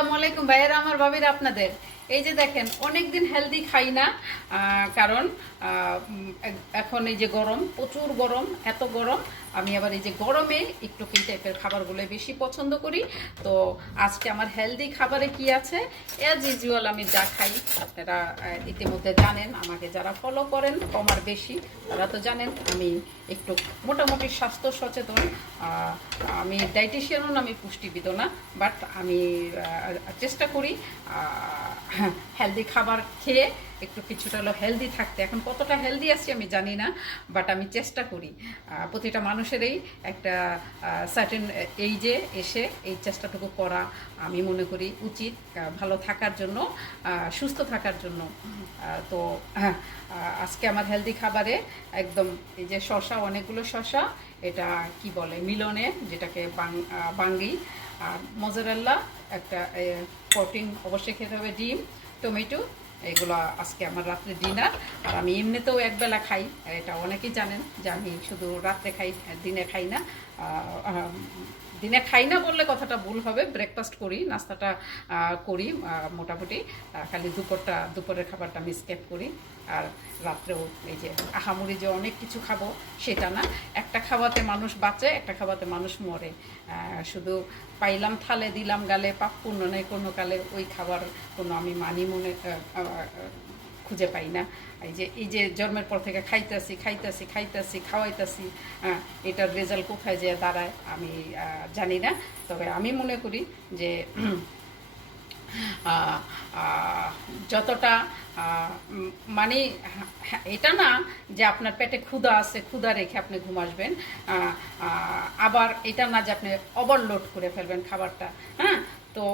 আসসালামু আলাইকুম ভাইয়েরা আমার ভাবির আপনাদের। এই যে দেখেন, অনেকদিন হেলদি খাই না কারণ এখন এই যে গরম, প্রচুর গরম, এত গরম, আমি আবার এই যে গরমে একটু এই টাইপের খাবারগুলো বেশি পছন্দ করি। তো আজকে আমার হেলদি খাবারে কি আছে? অ্যাজ ইউজুয়াল আমি যা খাই, আপনারা ইতিমধ্যে জানেন, আমাকে যারা ফলো করেন, কম আর বেশি, তারা তো জানেন, আমি একটু মোটামুটি স্বাস্থ্য সচেতন আমি ডাইটিশিয়ানও আমি পুষ্টিবিদও না বাট আমি চেষ্টা করি হেলদি খাবার খেয়ে একটু কিছুটা হলো হেলদি থাকতে। এখন কতটা হেলদি আছি আমি জানি না বাট আমি চেষ্টা করি। প্রতিটা মানুষেরই একটা সার্টেন এইজে এসে এই চেষ্টাটুকু করা আমি মনে করি উচিত ভালো থাকার জন্য সুস্থ থাকার জন্য। তো আজকে আমার হেলদি খাবারে একদম এই যে শশা অনেকগুলো শশা এটা কি বলে, মিলনে, যেটাকে বাঙ্গি আর মজারাল্লা একটা প্রোটিন অবশ্যই খেতে হবে, ডিম, টমেটো, এগুলো আজকে আমার রাত্রে ডিনার আর আমি এমনিতেও একবেলা খাই এটা অনেকেই জানেন যে আমি শুধু রাত্রে খাই দিনে খাই না। দিনে খাই না বললে কথাটা ভুল হবে। ব্রেকফাস্ট করি, নাস্তাটা করি মোটামুটি। খালি দুপুরটা, দুপুরের খাবারটা আমি স্কেপ করি। আর রাত্রেও এই যে আহামুড়ি যে অনেক কিছু খাব, সেটা না। একটা খাওয়াতে মানুষ বাঁচে, একটা খাওয়াতে মানুষ মরে। শুধু পাইলাম থালে, দিলাম গালে, পাপ পূর্ণ নেই কোনো কালে। ওই খাবার কোনো আমি মানি মনে খুঁজে পাই না। এই যে এই যে জন্মের পর থেকে খাইতেছি খাইতেছি খাইতেছি খাওয়াইতেছি এটার রেজাল্ট কোথায় যে দাঁড়ায় আমি জানি না। তবে আমি মনে করি যে যতটা মানে হ্যাঁ, এটা না যে আপনার পেটে ক্ষুধা আছে ক্ষুধা রেখে আপনি ঘুম আসবেন। আবার এটা না যে আপনি ওভারলোড করে ফেলবেন খাবারটা হ্যাঁ তো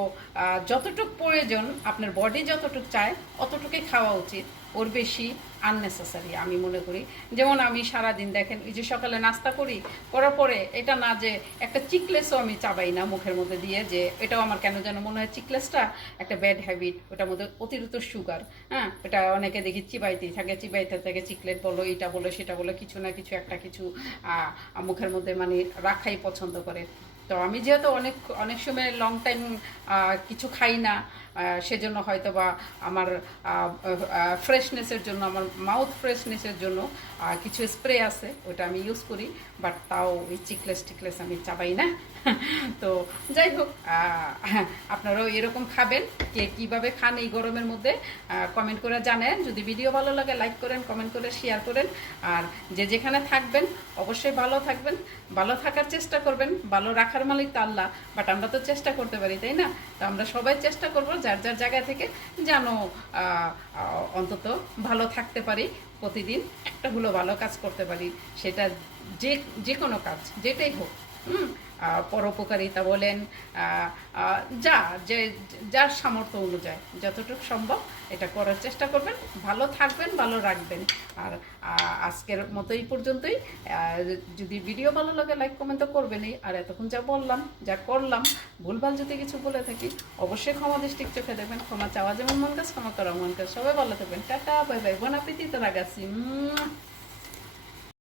যতটুক প্রয়োজন, আপনার বডি যতটুক চায়, অতটুকুই খাওয়া উচিত। ওর বেশি আননেসেসারি আমি মনে করি। যেমন আমি সারা দিন দেখেন, এই যে সকালে নাস্তা করি, করার পরে এটা না যে একটা চিকলেসও আমি চাবাই না মুখের মধ্যে দিয়ে, যে এটাও আমার কেন যেন মনে হয় চিকলেসটা একটা ব্যাড হ্যাবিট ওটার মধ্যে অতিরিক্ত সুগার হ্যাঁ? এটা অনেকে দেখি চিবাইতেই থাকে, চিবাইতে থাকে চিকলেট বলো এটা বলো, সেটা বলো, কিছু না কিছু, একটা কিছু মুখের মধ্যে মানে রাখাই পছন্দ করে। তো আমি যেহেতু অনেক অনেক সময় লং টাইম কিছু খাই না সেজন্য হয়তো বা আমার ফ্রেশনেসের জন্য, আমার মাউথ ফ্রেশনেসের জন্য কিছু স্প্রে আছে ওটা আমি ইউজ করি বাট তাও ওই চিকলেস টিকলেস আমি চাবাই না। তো যাই হোক আপনারাও এরকম খাবেন, কে কীভাবে খান এই গরমের মধ্যে কমেন্ট করে জানেন। যদি ভিডিও ভালো লাগে লাইক করেন কমেন্ট করে শেয়ার করেন। আর যে যেখানে থাকবেন, অবশ্যই ভালো থাকবেন। ভালো থাকার চেষ্টা করবেন, ভালো রাখার মালিক তো আল্লাহ বাট আমরা তো চেষ্টা করতে পারি, তাই না? তো আমরা সবাই চেষ্টা করব যার যার জায়গা থেকে যেন অন্তত ভালো থাকতে পারি প্রতিদিন, একটা হলো ভালো কাজ করতে পারি, সেটা যে যে কোনো কাজ, যেটাই হোক, হুম? পরোপকারিতা বলেন যা, যে, যার সামর্থ্য অনুযায়ী যতটুকু সম্ভব এটা করার চেষ্টা করবেন। ভালো থাকবেন, ভালো রাখবেন। আর আজকের মতো এই পর্যন্তই। যদি ভিডিও ভালো লাগে, লাইক, কমেন্ট তো করবেনই। আর এতক্ষণ যা বললাম, যা করলাম, ভুলভাল যদি কিছু বলে থাকি, অবশ্যই ক্ষমা দৃষ্টিক চোখে দেবেন। ক্ষমা চাওয়া যেমন মন কাজ, ক্ষমা করা মন কাজ। সবাই ভালো থাকবেন। Tata, bye bye. বোন আপনি তো